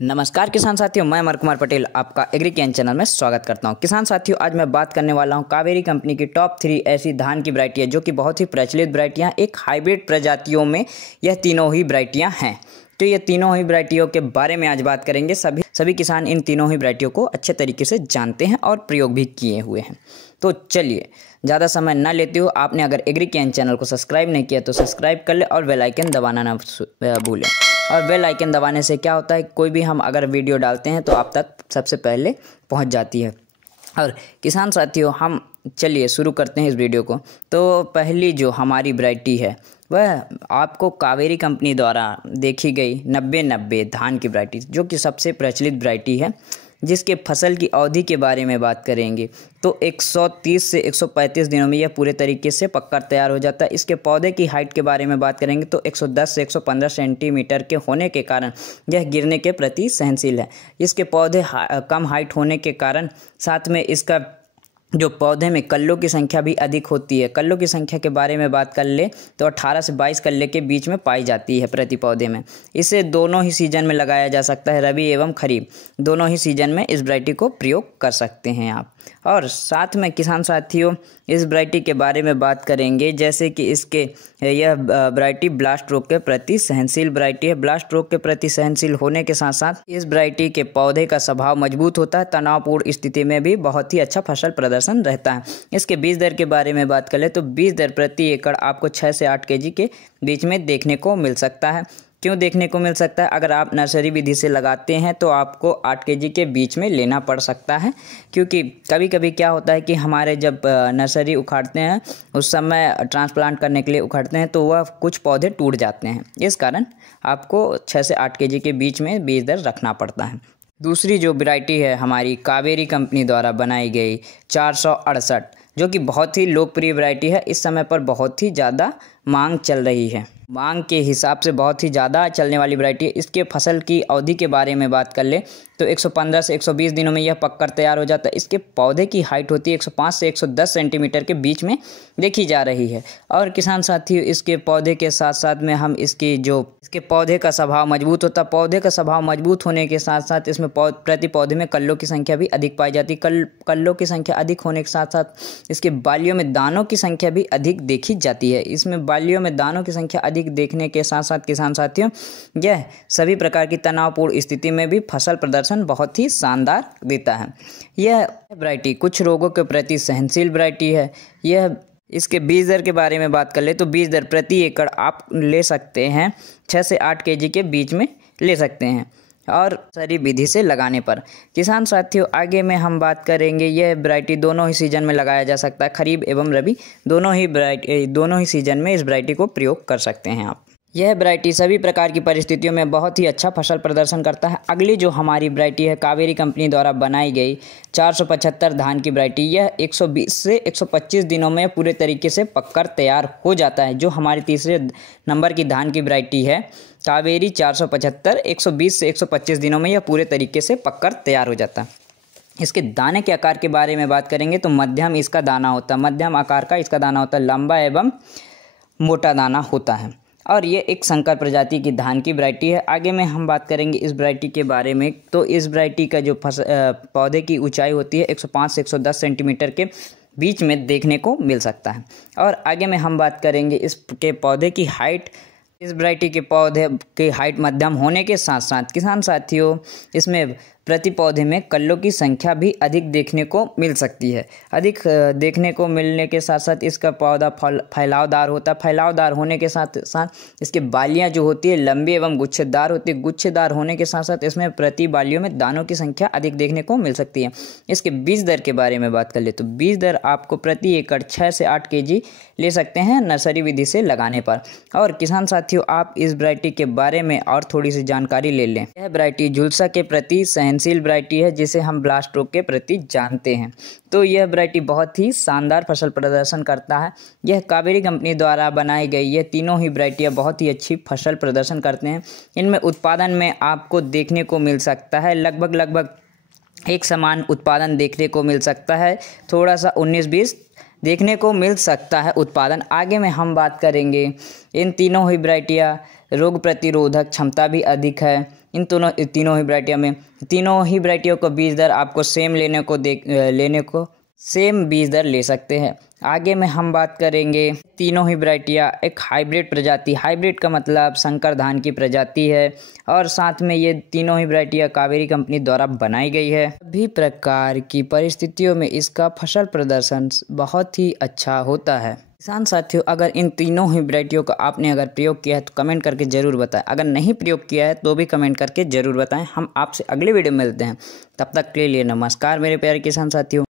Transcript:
नमस्कार किसान साथियों, मैं अमर कुमार पटेल आपका एग्री ज्ञान चैनल में स्वागत करता हूं। किसान साथियों, आज मैं बात करने वाला हूं कावेरी कंपनी की टॉप 3 ऐसी धान की वैरायटी है जो कि बहुत ही प्रचलित वैरायटियां, एक हाइब्रिड प्रजातियों में यह तीनों ही वैरायटियां हैं। तो ये तीनों ही वैरायटियों के बारे में आज बात करेंगे। सभी किसान इन तीनों ही वैरायटियों को अच्छे तरीके से जानते हैं और प्रयोग भी किए हुए हैं। तो चलिए ज़्यादा समय ना लेते हो, आपने अगर एग्री ज्ञान चैनल को सब्सक्राइब नहीं किया तो सब्सक्राइब कर ले और बेल आइकन दबाना ना भूलें। और बेल आइकन दबाने से क्या होता है, कोई भी हम अगर वीडियो डालते हैं तो आप तक सबसे पहले पहुंच जाती है। और किसान साथियों, हम चलिए शुरू करते हैं इस वीडियो को। तो पहली जो हमारी वैरायटी है वह आपको कावेरी कंपनी द्वारा देखी गई 90-90 धान की वैरायटी, जो कि सबसे प्रचलित वैरायटी है, जिसके फसल की अवधि के बारे में बात करेंगे तो 130 से 135 दिनों में यह पूरे तरीके से पककर तैयार हो जाता है। इसके पौधे की हाइट के बारे में बात करेंगे तो 110 से 115 सेंटीमीटर के होने के कारण यह गिरने के प्रति सहनशील है। इसके पौधे कम हाइट होने के कारण साथ में इसका जो पौधे में कल्लों की संख्या भी अधिक होती है। कल्लों की संख्या के बारे में बात कर ले तो 18 से 22 कल्ले के बीच में पाई जाती है प्रति पौधे में। इसे दोनों ही सीजन में लगाया जा सकता है, रबी एवं खरीफ दोनों ही सीजन में इस वैरायटी को प्रयोग कर सकते हैं आप। और साथ में किसान साथियों, इस वैरायटी के बारे में बात करेंगे जैसे कि यह वैरायटी ब्लास्ट रोग के प्रति सहनशील वैरायटी है। ब्लास्ट रोग के प्रति सहनशील होने के साथ साथ इस वैरायटी के पौधे का स्वभाव मजबूत होता है। तनावपूर्ण स्थिति में भी बहुत ही अच्छा फसल प्रदर्शन रहता है। इसके बीज दर के बारे में बात करें तो बीज दर प्रति एकड़ आपको 6 से 8 केजी के बीच में देखने को मिल सकता है। क्यों देखने को मिल सकता है? अगर आप नर्सरी विधि से लगाते हैं तो आपको 8 केजी के बीच में लेना पड़ सकता है, क्योंकि कभी कभी क्या होता है कि हमारे जब नर्सरी उखाड़ते हैं उस समय ट्रांसप्लांट करने के लिए उखाड़ते हैं तो वह कुछ पौधे टूट जाते हैं। इस कारण आपको 6 से 8 केजी के बीच में बीज दर रखना पड़ता है। दूसरी जो वैरायटी है हमारी कावेरी कंपनी द्वारा बनाई गई 468, जो कि बहुत ही लोकप्रिय वैरायटी है। इस समय पर बहुत ही ज़्यादा मांग चल रही है, मांग के हिसाब से बहुत ही ज़्यादा चलने वाली वैरायटी है। इसके फसल की अवधि के बारे में बात कर ले तो 115 से 120 दिनों में यह पककर तैयार हो जाता है। इसके पौधे की हाइट होती है 105 से 110 सेंटीमीटर के बीच में देखी जा रही है। और किसान साथियों, इसके पौधे के साथ साथ में हम इसके पौधे का स्वभाव मजबूत होता है। पौधे का स्वभाव मजबूत होने के साथ साथ इसमें प्रति पौधे में कल्लों की संख्या भी अधिक पाई जाती है। कल्लों की संख्या अधिक होने के साथ साथ इसके बालियों में दानों की संख्या भी अधिक देखी जाती है। इसमें बालियों में दानों की संख्या अधिक देखने के साथ साथ किसान साथियों, यह सभी प्रकार की तनावपूर्ण स्थिति में भी फसल प्रदर्शन बहुत ही शानदार देता है। यह वैरायटी कुछ रोगों के प्रति सहनशील वैरायटी है। इसके बीज दर के बारे में बात कर ले तो बीज दर प्रति एकड़ आप ले सकते हैं 6 से 8 केजी के बीच में ले सकते हैं, और सारी विधि से लगाने पर। किसान साथियों, आगे में हम बात करेंगे, यह वैरायटी दोनों ही सीजन में लगाया जा सकता है, खरीफ एवं रबी दोनों ही सीजन में इस वैरायटी को प्रयोग कर सकते हैं आप। यह वैरायटी सभी प्रकार की परिस्थितियों में बहुत ही अच्छा फसल प्रदर्शन करता है। अगली जो हमारी वैरायटी है कावेरी कंपनी द्वारा बनाई गई 475 धान की वैरायटी, यह 120 से 125 दिनों में पूरे तरीके से पककर तैयार हो जाता है। जो हमारी तीसरे नंबर की धान की वैरायटी है कावेरी 475, 120 से 125 दिनों में यह पूरे तरीके से पककर तैयार हो जाता है। इसके दाने के आकार के बारे में बात करेंगे तो मध्यम इसका दाना होता है, मध्यम आकार का इसका दाना होता है, लंबा एवं मोटा दाना होता है। और ये एक संकर प्रजाति की धान की वैरायटी है। आगे में हम बात करेंगे इस वैरायटी के बारे में तो इस वैरायटी का जो पौधे की ऊंचाई होती है 105 से 110 सेंटीमीटर के बीच में देखने को मिल सकता है। और आगे में हम बात करेंगे इसके पौधे की हाइट। इस वैरायटी के पौधे की हाइट मध्यम होने के साथ साथ किसान साथियों, इसमें प्रति पौधे में कल्लों की संख्या भी अधिक देखने को मिल सकती है। अधिक देखने को मिलने के साथ साथ इसका पौधा फैलावदार होता है। फैलावदार होने के साथ साथ इसकी बालियां जो होती है लंबी एवं गुच्छेदार होती है। गुच्छेदार होने के साथ साथ इसमें प्रति बालियों में दानों की संख्या अधिक देखने को मिल सकती है। इसके बीज दर के बारे में बात कर ले तो बीज दर आपको प्रति एकड़ 6 से 8 केजी ले सकते हैं नर्सरी विधि से लगाने पर। और किसान साथियों, आप इस वैरायटी के बारे में और थोड़ी सी जानकारी ले लें। यह वैरायटी झुलसा के प्रति सहनशील वैरायटी है, जिसे हम ब्लास्ट रोग के प्रति जानते हैं। तो यह वैरायटी बहुत ही शानदार फसल प्रदर्शन करता है। यह कावेरी कंपनी द्वारा बनाई गई ये तीनों ही वैरायटियां बहुत ही अच्छी फसल प्रदर्शन करते हैं। इनमें उत्पादन में आपको देखने को मिल सकता है लगभग एक समान उत्पादन देखने को मिल सकता है, थोड़ा सा 19-20 देखने को मिल सकता है उत्पादन। आगे में हम बात करेंगे इन तीनों ही वैरायटियाँ रोग प्रतिरोधक क्षमता भी अधिक है, इन तीनों ही वैरायटियों को बीज दर आपको सेम बीज दर ले सकते हैं। आगे में हम बात करेंगे तीनों ही वैरायटियाँ एक हाइब्रिड प्रजाति, हाइब्रिड का मतलब संकर धान की प्रजाति है और साथ में ये तीनों ही वैरायटियाँ कावेरी कंपनी द्वारा बनाई गई है। सभी प्रकार की परिस्थितियों में इसका फसल प्रदर्शन बहुत ही अच्छा होता है। किसान साथियों, अगर इन तीनों ही वैरायटियों का आपने अगर प्रयोग किया है तो कमेंट करके ज़रूर बताएं। अगर नहीं प्रयोग किया है तो भी कमेंट करके ज़रूर बताएं। हम आपसे अगले वीडियो में मिलते हैं, तब तक के लिए नमस्कार मेरे प्यारे किसान साथियों।